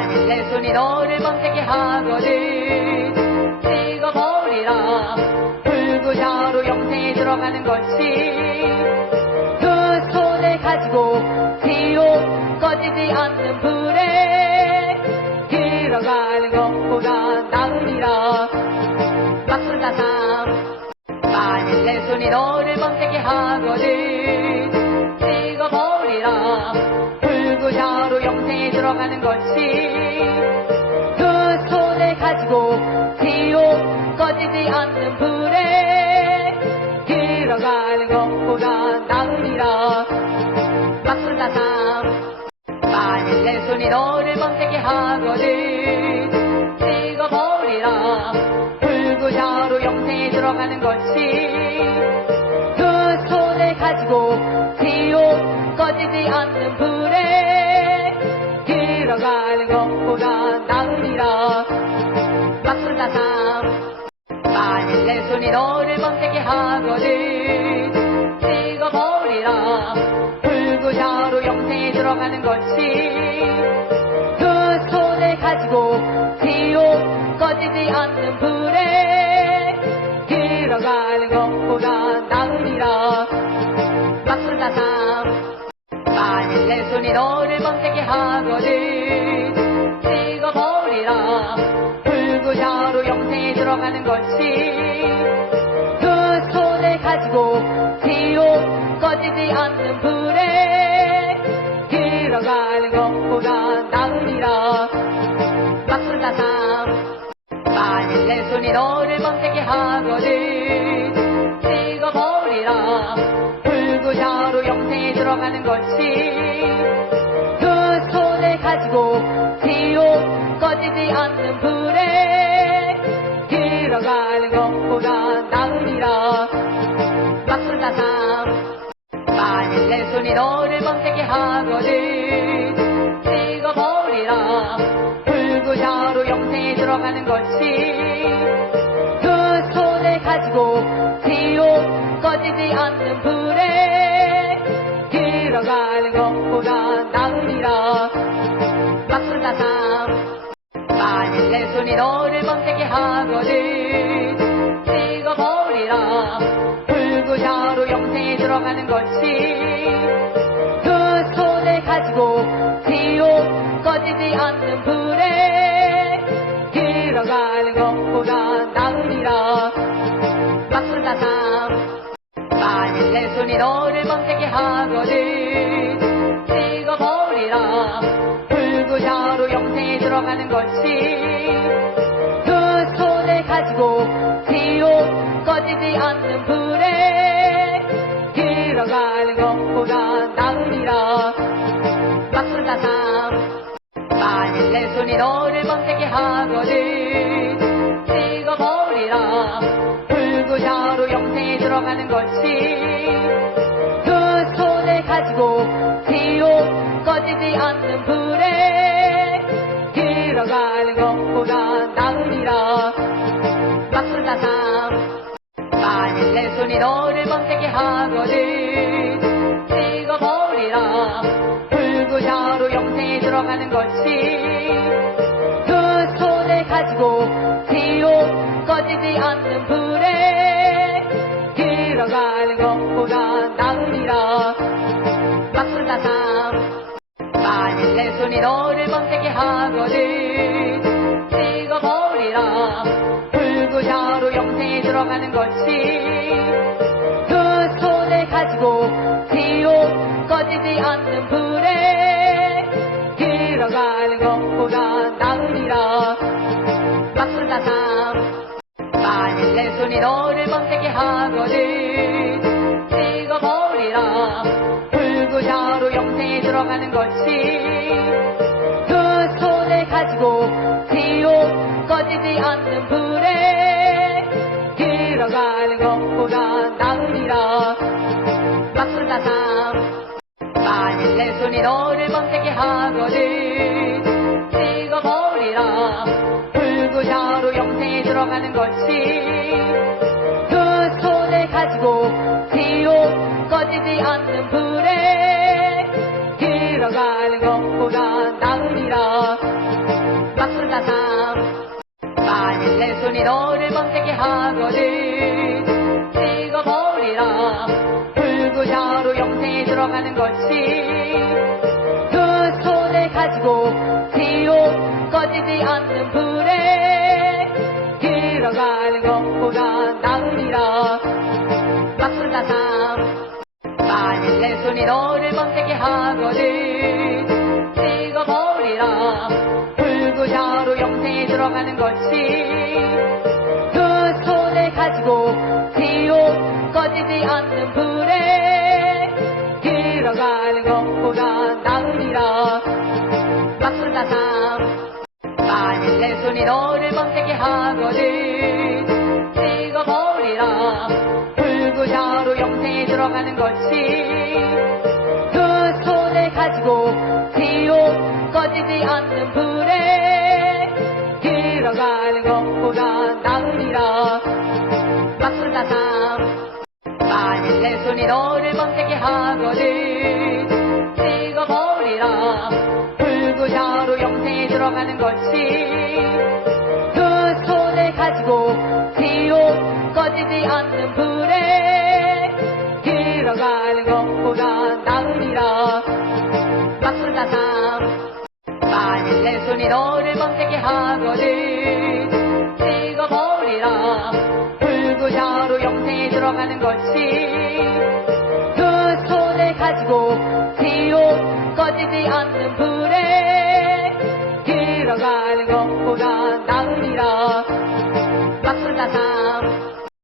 만일 내 손이 너를 멍때게 하거든 찍어버리라. 불구자로 영생에 들어가는 것이 그 손을 가지고 지옥 꺼지지 않는 불에 들어가는 것보다 나으리라. 막술라삼. 만일 내 손이 너를 멍때게 하거든 찍어버리라. 불구자로 영생에 들어가는 것이 그 손을 가지고 지옥 꺼지지 않는 불에 들어가는 것보다 나으리라. 막술라삼. 만일 내 손이 너를 멍때게 하거든 찍어버리라. 불구자로 영생에 들어가는 것이 그 손을 가지고 지옥 꺼지지 않는 불에 들어가는 것보다 나으리라. 막술라삼. 만일 내 손이 너를 멍때게 하거든 찍어버리라. 불구자로 영생에 들어가는 것이 그 손을 가지고 지옥 꺼지지 않는 불에 들어가는 것보다 나으리라. 막술라삼. 만일 내 손이 너를 멍때게 하거든 찍어버리라. 불구자로 영생에 들어가는 것이 그 손을 가지고 지옥 꺼지지 않는 불에 들어가는 것보다 나으리라. 막술라삼. 만일 내 손이 너를 멍때게 하거든 찍어버리라. 불구자로 영생에 들어가는 것이 그 손을 가지고 지옥 꺼지지 않는 불에 들어가는 것보다 나으리라. 막술라삼. 만일 내 손이 너를 멍때게 하거든 찍어버리라. 불구자로 영생에 들어가는 것이 그 손을 가지고 지옥 꺼지지 않는 불에 들어가는 것보다 나으리라. 막술라삼. 만일 내 손이 너를 멍때게 하거든 찍어버리라. 불구자로 영생에 들어가는 것이 그 손을 가지고 지옥 꺼지지 않는 불에 들어가는 것보다 나으리라. 막술라삼. 만일 내 손이 너를 멍때게 하거든 찍어버리라. 불구자로 영생에 들어가는 것이 그 손을 가지고 지옥 꺼지지 않는 불에 들어가는 것보다 나으리라. 막술라삼. 만일 내 손이 너를 멍때게 하거든 찍어버리라. 불구자로 영생에 들어가는 것이 그 손을 가지고 지옥 꺼지지 않는 불에 들어가는 것보다 나으리라. 막술라삼. 만일 내 손이 너를 멍때게 하거든 찍어버리라. 불구자로 영생에 들어가는 것이 그 손을 가지고 지옥 꺼지지 않는 불에 들어가는 것보다 나으리라. 막술라삼. 만일 내 손이 너를 멍때게 하거든 찍어버리라. 불구자로 영생에 들어가는 것이 그 손을 가지고 지옥 꺼지지 않는 불에 들어가는 것보다 나으리라. 막술라삼. 만일 내 손이 너를 멍때게 하거든 찍어버리라. 불구자로 영생에 들어가는 것이 그 손을 가지고 지옥 꺼지지 않는 불에 들어가는 것보다 나으리라. 막술라삼. 만일 내 손이 너를 멍때게 하거든 찍어버리라. 불구자로 영생에 들어가는 것이 그 손을 가지고 지옥 꺼지지 않는 불에 들어가는 것보다 나으리라. 내 손이 너를 멈추게 하거든. 찍어버리라. 불구자로 영생에 들어가는 것이 두 손을 가지고 지옥 꺼지지 않는 불에 들어가는 것보다 나으리라. 맞불다 삶. 만일 내 손이 너를 멈추게 하거든. 찍어버리라. 불구자로 영생에 들어가는 것이 두 손을 가지고 지옥 꺼지지 않는 불에 들어가는 것보다 나으리라. 맞불다 삶. 만일 내 손이 너를 멈추게 하거든. 찍어버리라. 불구자로 영생에 들어가는 것이 두 손을 가지고 지옥 꺼지지 않는 불에 들어가는 것보다 나으리라. 맞불다 삶. 만일 내 손이 너를 멈추게 하거든. 찍어버리라. 불구자로 영생에 들어가는 것이 두 손을 가지고 지옥 꺼지지 않는 불에 들어가는 것보다 나으리라. 맞불다 삶. 만일 내 손이 너를 멈추게 하거든. 찍어버리라. 불구자로 영생에 들어가는 것이